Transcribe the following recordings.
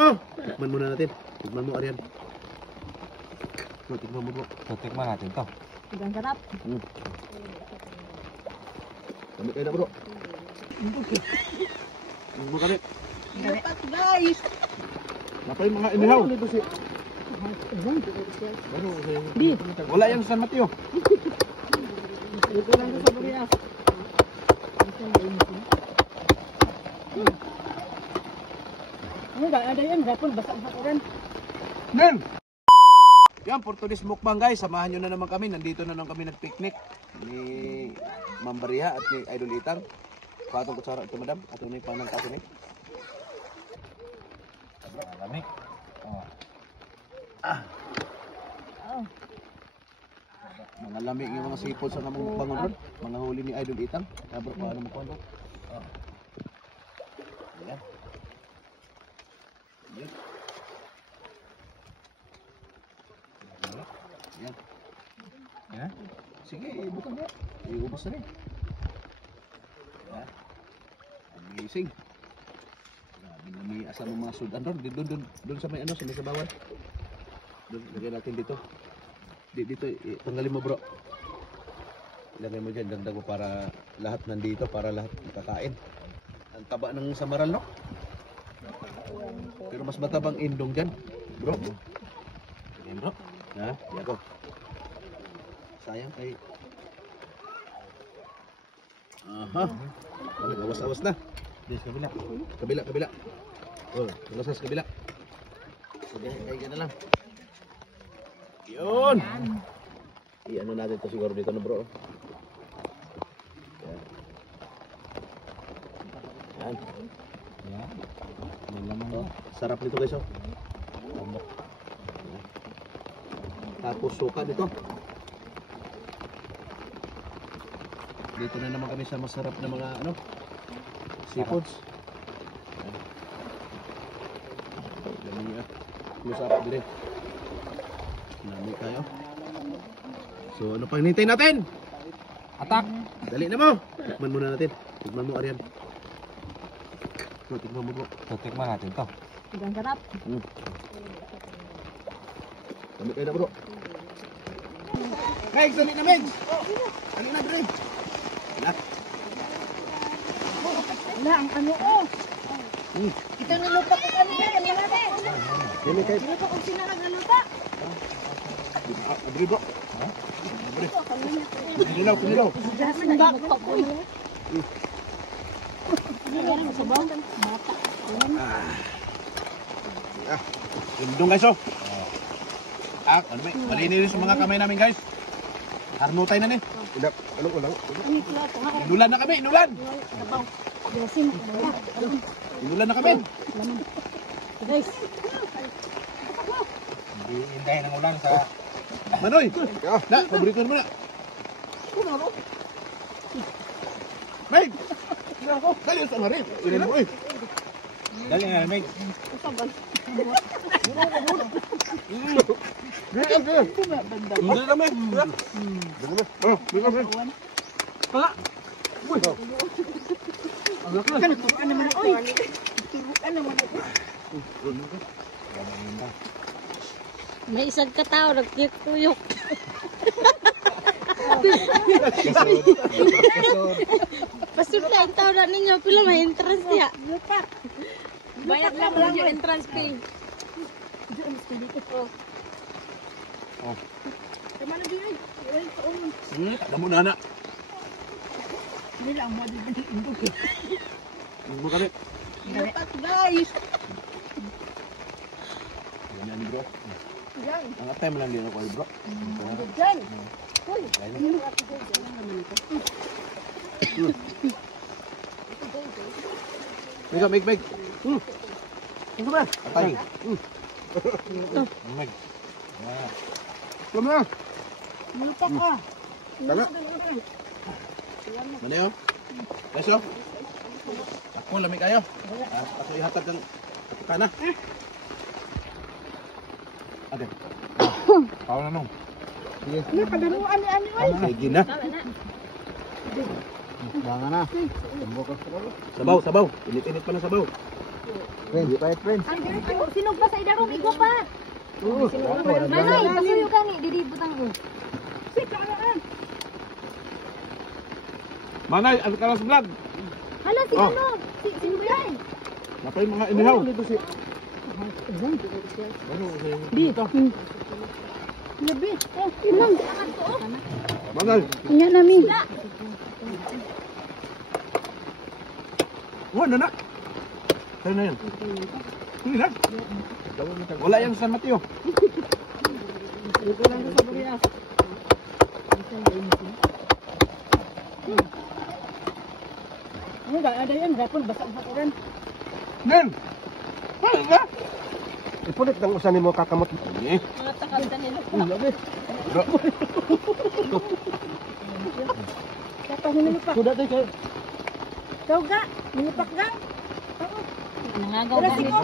mo. Tikman muna natin. Tikman mo, Arian. Tikman mo bro. So, tikman natin to. Ang sarap. Kami kayo na bro. Mo kami. Dapat guys. Apa yung mga inihaw? Di. Wala yung San Mateo. Ito lang sa Korea. Ada yan, gapon basa sa Korea. Nen! Yan, for today's mukbang guys, samahan nyo na naman kami. Nandito na naman kami nag-picnic ni Ma'am Baria at ni Idol Itang. Patong kutsara ito madam, at ito na yung panang kaso ni. Lamig. Mga lamig yung mga sipol sa namang mukbang ron. Mga huli ni Idol Itang. Bro, paano mo ko ano? Ayan. Ayan. Ayan. Yan. Sige, ibukan mo. Iubos na rin. Ayan. Amazing. May asa ng mga sudan ron. Doon sa may ano, sa may sabawan. Doon, lagyan natin dito. Dito, tanggalin mo bro. Ilagay mo dyan, dagdag mo para lahat nandito, para lahat makakain. Ang taba ng samaral, no? Pero mas matabang indong dyan, bro. Ayan bro. Ha? Yan ko. Sayang kay... Aha. Awas-awas na. Yes, kabila. Kabila. Oh, lasas kabila. Sige, kaya na lang. Yun. I-ano natin to siguro dito na bro. Yan. Yan. May laman Oh, sarap nito guys oh. Tapos suka dito. Dito na naman kami sa masarap na mga ano, seafoods. Dami niya. Close up dire. Dami tayo. So ano pang hinihintay natin? Atak! Dali na mo. Tikman muna natin. Tikman mo Arian. Tikman mo bro. So, tikman natin to. Ang sarap. Dami kayo na bro. Megs, dali na Megs. Dali na bro. Wala, ang ano oh. Ito nilupa ko kanina, yan natin. Dali kayo. Nilupa ko sinarang nalupa. Abri bro. Abri. Kinilaw. Sundak pa ko. Ano sa bawang? Bata. Indong guys oh. Ano may malinis yung mga kamay namin guys. Harnutay na ni. Ilap, ano ko lang. Inulan na kami, inulan. Inulan na kami. Guys. Hintayin ang ulan sa... Manoy. Na, paborito mo na. Meg. Dali sa ngarin. Ilan mo eh. Dali nga lamig. Dali na Meg. Oh, bigyan mo. Pala. Uy. Kan turuan naman oy. Turuan naman. May isang katao nagtuyok. Pasod na ang tao na ninyo, pila may entrance niya. Bayad lang yung entrance fee. Oh. Kamana din ay? Alam mo na na. Hindi lang mo din ang indog. Mo kami. Dapat guys. Ganyan bro. Yan. Ang time lang din ako bro. Yan. Hoy. Meg. Ano ba? Atay. Lamig. Come na. Lupa ka. Tama. Mana yo? Beso. Ako lamig kayo. Ako ihatag ng kana. Ade. Tao na nung. Sige. Nakadaruan ni ani ay. Sige na. Banga na. Sabaw. Init-init pa na sabaw. Friend, friend. Ang sinog pa sa idarong igo pa. Manay, pasuyo ka ni didi butang mo. Manay, ang kalas vlog. Hala si Oh. ano? Si Brian. Napay mga inihaw. Dito. Labi. Ilang. Manay. Nya nami. Wala na. Saan na yan? Hindi na. Wala yung San Mateo. Ano ba ada yan rapon basa-basa ran. Nen! Wala na. Ipulit ng usan ni mo kakamot. Eh, Mga takal ka nila. bro. Kapag nilipak. Sudah tayo kayo. Ikaw ka, nilipak ka. Nangagaw ka nito.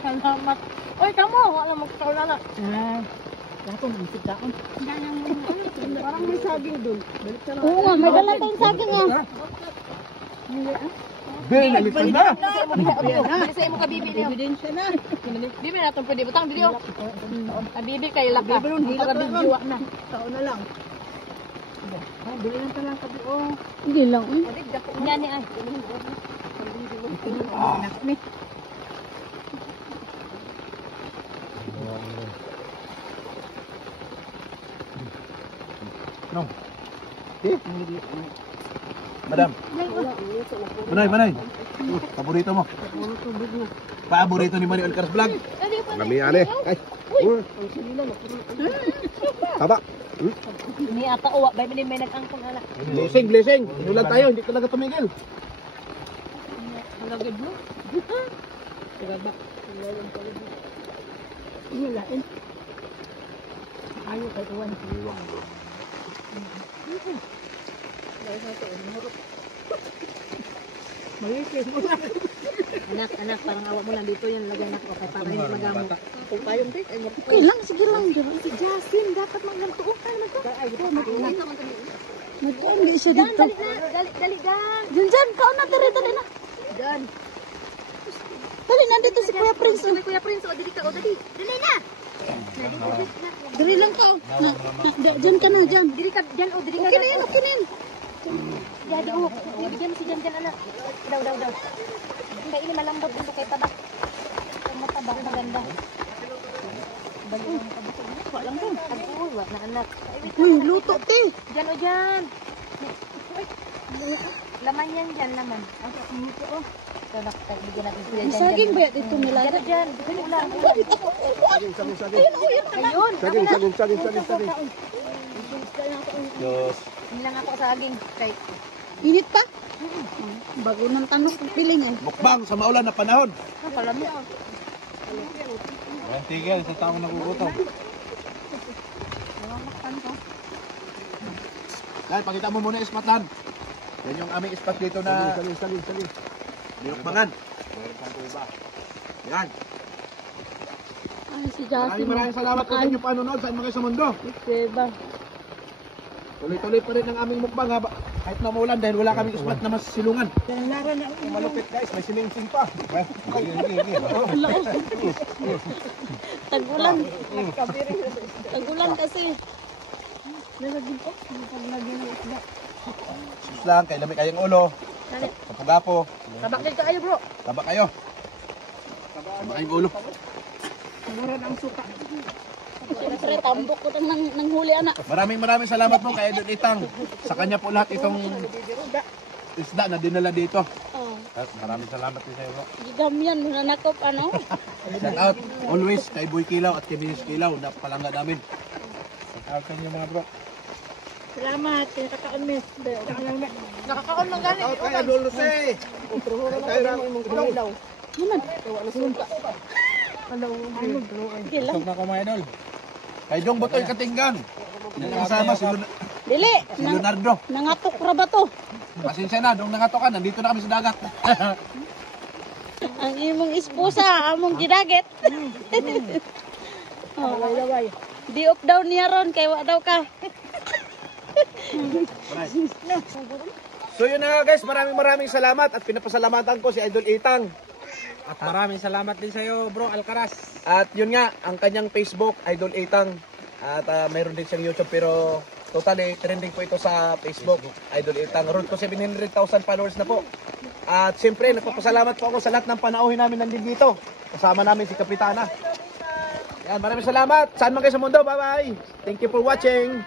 Salamat. Oy, kamo, wala magkaulala. Kapag nilipak ka. Parang may saging dun. Oo nga, may dala tayong saging nga. Ben, nalitan na. Bilisay mo ka bibi niyo. Ebidensya na. Bibi na itong pwede butang dito. Bibi kayo laka. Para bibiyuwa na. Taon na lang. Bili lang talang kabi o. Hindi lang. Yan ni ay. No. Eh? Madam. Manay, manay. Paborito mo. Paborito ni Manny Alcaraz Vlog. Nami ane. Ay. Taba. Ni ata uwa. Bay may nag-angkong ala. Blessing, blessing. Inulan tayo, hindi talaga tumigil. Halagid mo. Gaba. Ilain. Ayo kay tuwan. Anak, parang awa mo lang dito yan. Lagyan ako kay para hindi magamo. Kung payong din. Okay lang, sige lang. Si Justin, dapat maglantuon ka naman to. Nagkandi siya dito. Dali, Diyan, kaon na, dali na. Diyan. Dali, nandito si Kuya Prince. Kuya Prince, o dali ka, o dali. Dali na! Dali lang ka, o. Diyan ka na, diyan. Dali ka, diyan, o, dali ka. Okay na yan. Jadi, o. Diyan, si Diyan, anak. Daw. Kaya ini malambot dito kay tabak. Matabak, maganda. Wala lang din. Wala na anak. Uy, luto te. Diyan o diyan. Laman yan dyan, laman. Ang luto o. Sadak tayo, bigyan natin sila dyan. Saging ba dito nila? Dyan. Ulang. Saging. Diyos. Nilang ako saging. Kay Init pa? Bago ng tanong piling eh. Mukbang sa maulan na panahon. kalami o. Walang tigil sa taong nagugutom. Dahil pakita mo muna yung spotlan. Yan yung aming spot dito na Saging. dinukbangan. Yan. Ay, si Justin. Maraming salamat po sa inyong panonood saan mga sa mundo. Diba? Tuloy-tuloy pa rin ang aming mukbang ha. Kahit na maulan dahil wala kaming spot na mas silungan. Malupit guys, may silingsing pa. Tagulan. Tagulan kasi. Sus lang, kay lamig kayong ulo. Kapugapo. Tabak din kayo bro. Taba kayo. Taba kayong ulo. Siyempre, tambok ko ng huli anak. Maraming salamat po kay Idol Itang. Sa kanya po lahat itong isda na dinala dito. Oh, Maraming salamat din sa iyo. gigam yan. Nanakop ano. Shout out always kay Boy Kilaw at kay Minis Kilaw na palangga namin. Shout out niyo mga bro. Salamat. Nakakaon miss. Nakakaon lang ganit. Shout out kay Idol Jose. Naman. Sige lang. Tok na ko mga idol. Kay Jong Botoy Katinggang. Kasama Dili. si Leonardo. Nangatok ra ba to? Pasensya na, nung nangatokan, nandito na kami sa dagat. Ang imong esposa, among gidagit. Oh, diop daw niya ron, kay wa daw ka. So yun na nga guys, maraming salamat at pinapasalamatan ko si Idol Itang. At maraming salamat din sa iyo, Bro Alcaraz. At yun nga, ang kanyang Facebook, Idol Itang. At mayroon din siyang YouTube, pero totally trending po ito sa Facebook, Idol Itang. Road to 700,000 followers na po. At siyempre, nagpapasalamat po ako sa lahat ng panauhin namin nandito dito. Kasama namin si Kapitana. Yan, maraming salamat. Saan man kayo sa mundo. Bye-bye. Thank you for watching.